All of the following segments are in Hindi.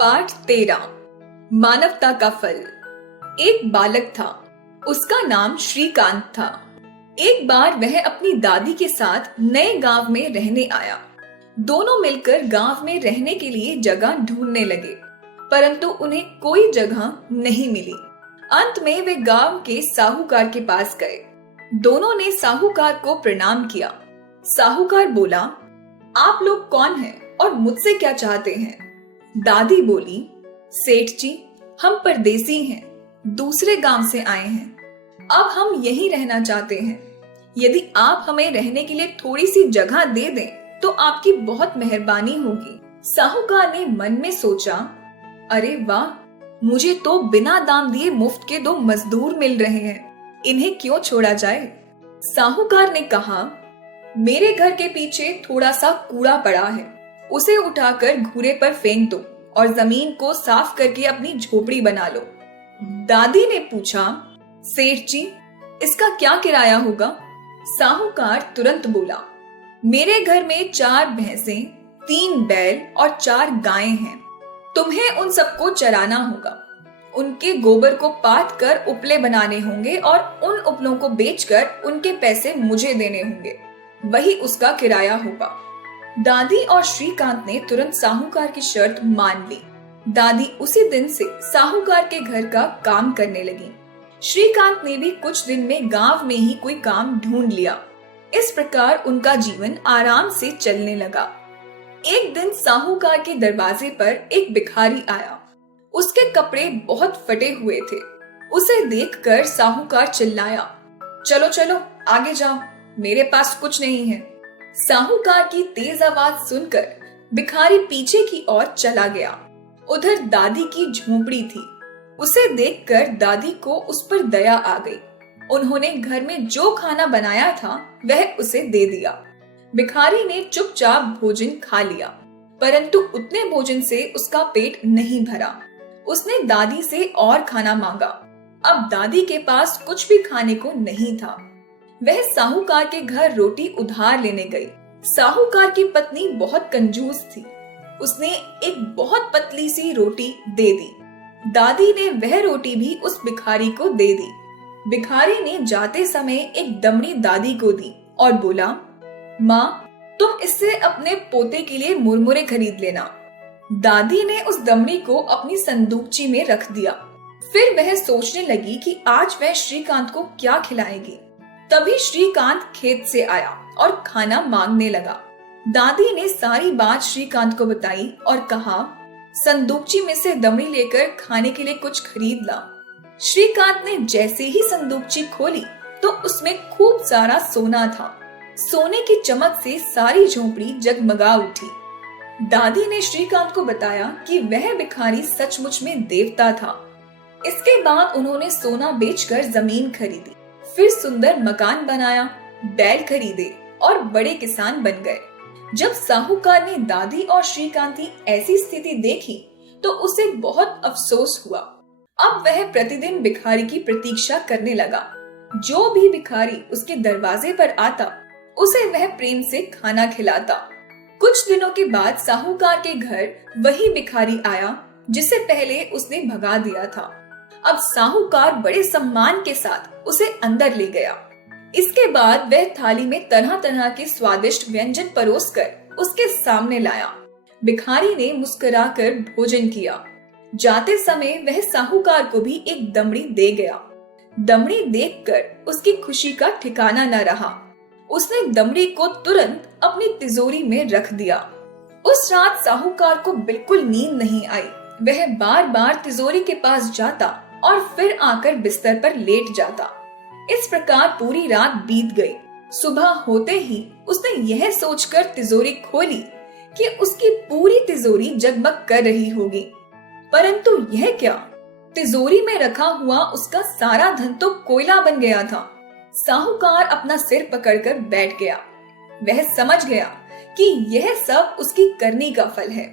पाठ 13 मानवता का फल। एक बालक था, उसका नाम श्रीकांत था। एक बार वह अपनी दादी के साथ नए गांव में रहने आया। दोनों मिलकर गांव में रहने के लिए जगह ढूंढने लगे, परंतु उन्हें कोई जगह नहीं मिली। अंत में वे गांव के साहूकार के पास गए। दोनों ने साहूकार को प्रणाम किया। साहूकार बोला, आप लोग कौन हैं और मुझसे क्या चाहते हैं? दादी बोली, सेठ जी, हम परदेसी हैं, दूसरे गांव से आए हैं। अब हम यहीं रहना चाहते हैं। यदि आप हमें रहने के लिए थोड़ी सी जगह दे दें तो आपकी बहुत मेहरबानी होगी। साहूकार ने मन में सोचा, अरे वाह, मुझे तो बिना दाम दिए मुफ्त के 2 मजदूर मिल रहे हैं, इन्हें क्यों छोड़ा जाए? साहूकार ने कहा, मेरे घर के पीछे थोड़ा सा कूड़ा पड़ा है, उसे उठाकर घूरे पर फेंक दो और जमीन को साफ करके अपनी झोपड़ी बना लो। दादी ने पूछा, सेठ जी, इसका क्या किराया होगा? साहूकार तुरंत बोला, मेरे घर में 4 भैंसें, 3 बैल और 4 गायें हैं। तुम्हें उन सबको चराना होगा। उनके गोबर को पाथ कर उपले बनाने होंगे और उन उपलों को बेचकर उनके पैसे मुझे देने होंगे। वही उसका किराया होगा। दादी और श्रीकांत ने तुरंत साहूकार की शर्त मान ली। दादी उसी दिन से साहूकार के घर का काम करने लगी। श्रीकांत ने भी कुछ दिन में गांव में ही कोई काम ढूंढ लिया। इस प्रकार उनका जीवन आराम से चलने लगा। एक दिन साहूकार के दरवाजे पर एक भिखारी आया। उसके कपड़े बहुत फटे हुए थे। उसे देखकर साहूकार चिल्लाया, चलो चलो आगे जाओ, मेरे पास कुछ नहीं है। साहूकार की तेज आवाज सुनकर भिखारी पीछे की ओर चला गया। उधर दादी की झोपड़ी थी। उसे देखकर दादी को उस पर दया आ गई। उन्होंने घर में जो खाना बनाया था वह उसे दे दिया। भिखारी ने चुपचाप भोजन खा लिया, परंतु उतने भोजन से उसका पेट नहीं भरा। उसने दादी से और खाना मांगा। अब दादी के पास कुछ भी खाने को नहीं था। वह साहूकार के घर रोटी उधार लेने गई। साहूकार की पत्नी बहुत कंजूस थी। उसने एक बहुत पतली सी रोटी दे दी। दादी ने वह रोटी भी उस भिखारी को दे दी। भिखारी ने जाते समय एक दमड़ी दादी को दी और बोला, माँ, तुम इससे अपने पोते के लिए मुरमुरे खरीद लेना। दादी ने उस दमड़ी को अपनी संदूकची में रख दिया। फिर वह सोचने लगी कि आज वह श्रीकांत को क्या खिलाएगी। तभी श्रीकांत खेत से आया और खाना मांगने लगा। दादी ने सारी बात श्रीकांत को बताई और कहा, संदूकची में से दमड़ी लेकर खाने के लिए कुछ खरीद ला। श्रीकांत ने जैसे ही संदूकची खोली तो उसमें खूब सारा सोना था। सोने की चमक से सारी झोपड़ी जगमगा उठी। दादी ने श्रीकांत को बताया कि वह भिखारी सचमुच में देवता था। इसके बाद उन्होंने सोना बेचकर जमीन खरीदी, फिर सुंदर मकान बनाया, बैल खरीदे और बड़े किसान बन गए। जब साहूकार ने दादी और श्रीकांत की ऐसी स्थिति देखी तो उसे बहुत अफसोस हुआ। अब वह प्रतिदिन भिखारी की प्रतीक्षा करने लगा। जो भी भिखारी उसके दरवाजे पर आता उसे वह प्रेम से खाना खिलाता। कुछ दिनों के बाद साहूकार के घर वही भिखारी आया जिसे पहले उसने भगा दिया था। अब साहूकार बड़े सम्मान के साथ उसे अंदर ले गया। इसके बाद वह थाली में तरह तरह के स्वादिष्ट व्यंजन परोसकर उसके सामने लाया। भिखारी ने मुस्कुराकर भोजन किया। जाते समय वह साहूकार को भी एक दमड़ी दे गया। दमड़ी देखकर उसकी खुशी का ठिकाना न रहा। उसने दमड़ी को तुरंत अपनी तिजोरी में रख दिया। उस रात साहूकार को बिल्कुल नींद नहीं आई। वह बार बार तिजोरी के पास जाता और फिर आकर बिस्तर पर लेट जाता। इस प्रकार पूरी रात बीत गई। सुबह होते ही उसने यह सोचकर तिजोरी खोली कि उसकी पूरी तिजोरी जगमग कर रही होगी, परंतु यह क्या, तिजोरी में रखा हुआ उसका सारा धन तो कोयला बन गया था। साहूकार अपना सिर पकड़कर बैठ गया। वह समझ गया कि यह सब उसकी करनी का फल है।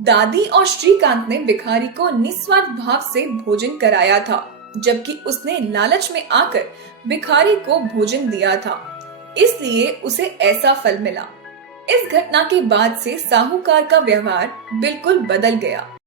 दादी और श्रीकांत ने भिखारी को निस्वार्थ भाव से भोजन कराया था, जबकि उसने लालच में आकर भिखारी को भोजन दिया था, इसलिए उसे ऐसा फल मिला। इस घटना के बाद से साहूकार का व्यवहार बिल्कुल बदल गया।